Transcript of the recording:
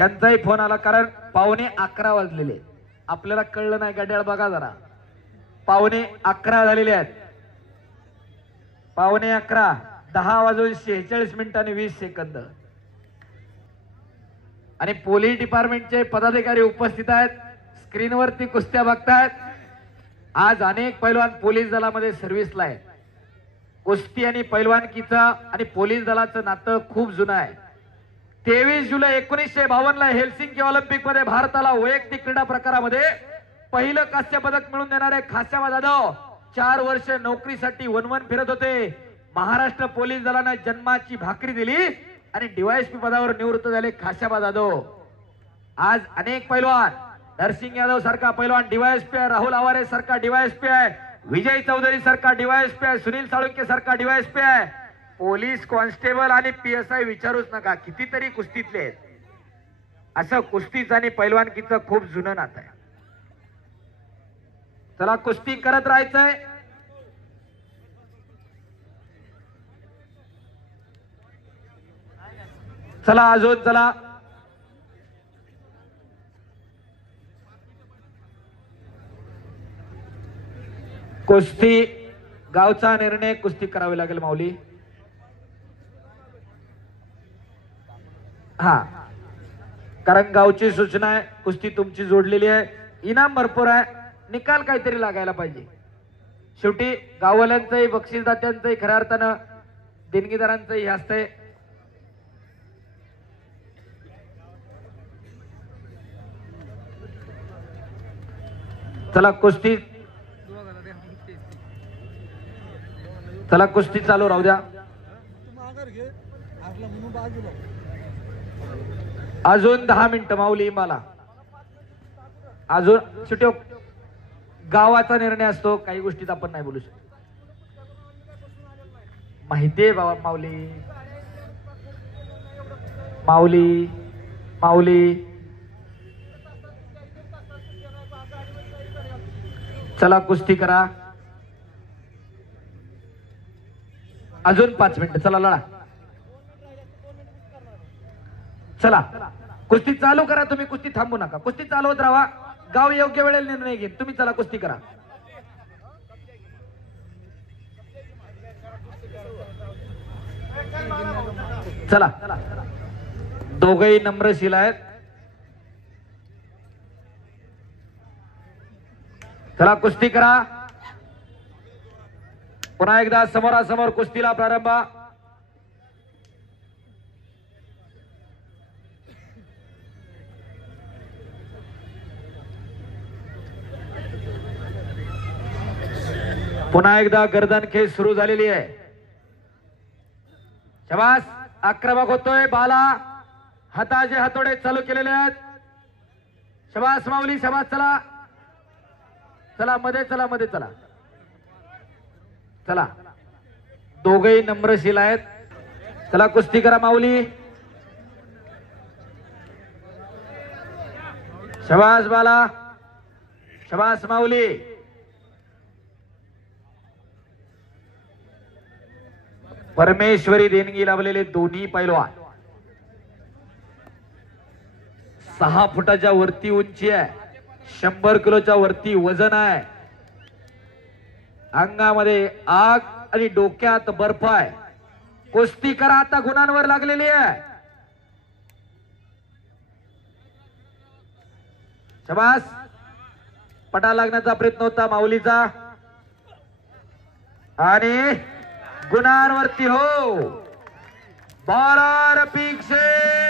त्यांचाही फोन आला, कारण 11:15 वाजलेले. आपल्याला कळलं नाही, घड्याळ बघा जरा. 11:15 झालेले आहेत. 11:15, 10:46 आणि पोलीस डिपार्टमेंटचे पदाधिकारी उपस्थित आहेत. स्क्रीनवरती कुस्त्या बघतायत. आज अनेक पैलवान पोलीस दलामध्ये सर्व्हिसला आहेत. कुस्ती आणि पैलवानकीचं आणि पोलीस दलाचं नातं खूप जुनं आहे. 23 जुलै 1952 हेल्सिंकी ऑलिम्पिक मध्ये भारताला वैयक्तिक क्रीडा प्रकारामध्ये पहिलं कांस्य पदक मिळवून देणारे खाशाबा जाधव 4 वर्ष नोकरीसाठी वनवन फिरत होते. महाराष्ट्र पोलीस दलाने जन्माची भाकरी दिली आणि डीवायएसपी पदावर निवृत्त झाले खाशाबा जाधव. आज अनेक पैलवान, नरसिंग यादव सारखा पैलवान डीवायएसपी आहे, राहुल आवारे सारखा डीवायएसपी आहे, विजय चौधरी सारखा डीवायएसपी आहे, सुनील साळुंके सारखा डीवायएसपी आहे. पोलीस कॉन्स्टेबल आणि पीएसआय विचारूच नका, कितीतरी कुस्तीतले आहेत. असं कुस्तीचं आणि पैलवानकीचं खूप जुनं नातं आहे. चला कुस्ती करत राहायचंय. चला अजून चला. कुस्ती गावचा निर्णय, कुस्ती करावी लागेल माऊली. हा, कारण गावची सूचना आहे, कुस्ती तुमची जोडलेली आहे, इनाम भरपूर आहे, निकाल काहीतरी लागायला पाहिजे. शेवटी गाववाल्यांचंही बक्षीसदात्यांचंही खऱ्या अर्थानं देणगीदारांचंही असतंय. चला कुस्ती, चला कुस्ती चालू राहू द्या. अजून 10 मिनिटं माऊली. मला अजून शेवटी गावाचा निर्णय असतो, काही गोष्टीत आपण नाही बोलू शकतो. माहितीये बाबा माऊली. माऊली माऊली चला कुस्ती करा. अजून 5 मिनिटं. चला लढा. चला कुस्ती चालू करा. तुम्ही कुस्ती थांबू नका, कुस्ती चालवत राहा. गाव योग्य वेळेला निर्णय घेईल. तुम्ही चला कुस्ती करा. चला दोघेही नम्रशील आहेत. चला कुस्ती करा. पुन्हा एकदा समोरासमोर कुस्तीला प्रारंभ. पुन्हा एकदा गर्दनखेच सुरू झालेली आहे. शबास, आक्रमक होतोय बाला. हाताचे हातोडे चालू केलेले आहेत. शबास माऊली, शबास. चला चला मध्ये, चला मध्ये, चला चला. दोघेही नम्रशील आहेत. चला कुस्ती करा माऊली. शबास बाला, शबास माऊली. परमेश्वरी देणगी लाभलेले दोन्ही पैलवान. 6 फुटाच्या वरती उंची आहे, 100 किलोच्या वरती वजन आहे, अंगामध्ये आग आणि डोक्यात बर्फ आहे. कुस्ती करा. आता गुणांवर लागलेली आहे. शबास. पटा लागण्याचा प्रयत्न होता माऊलीचा आणि गुणांवरती हो. 12 रफिक शेख.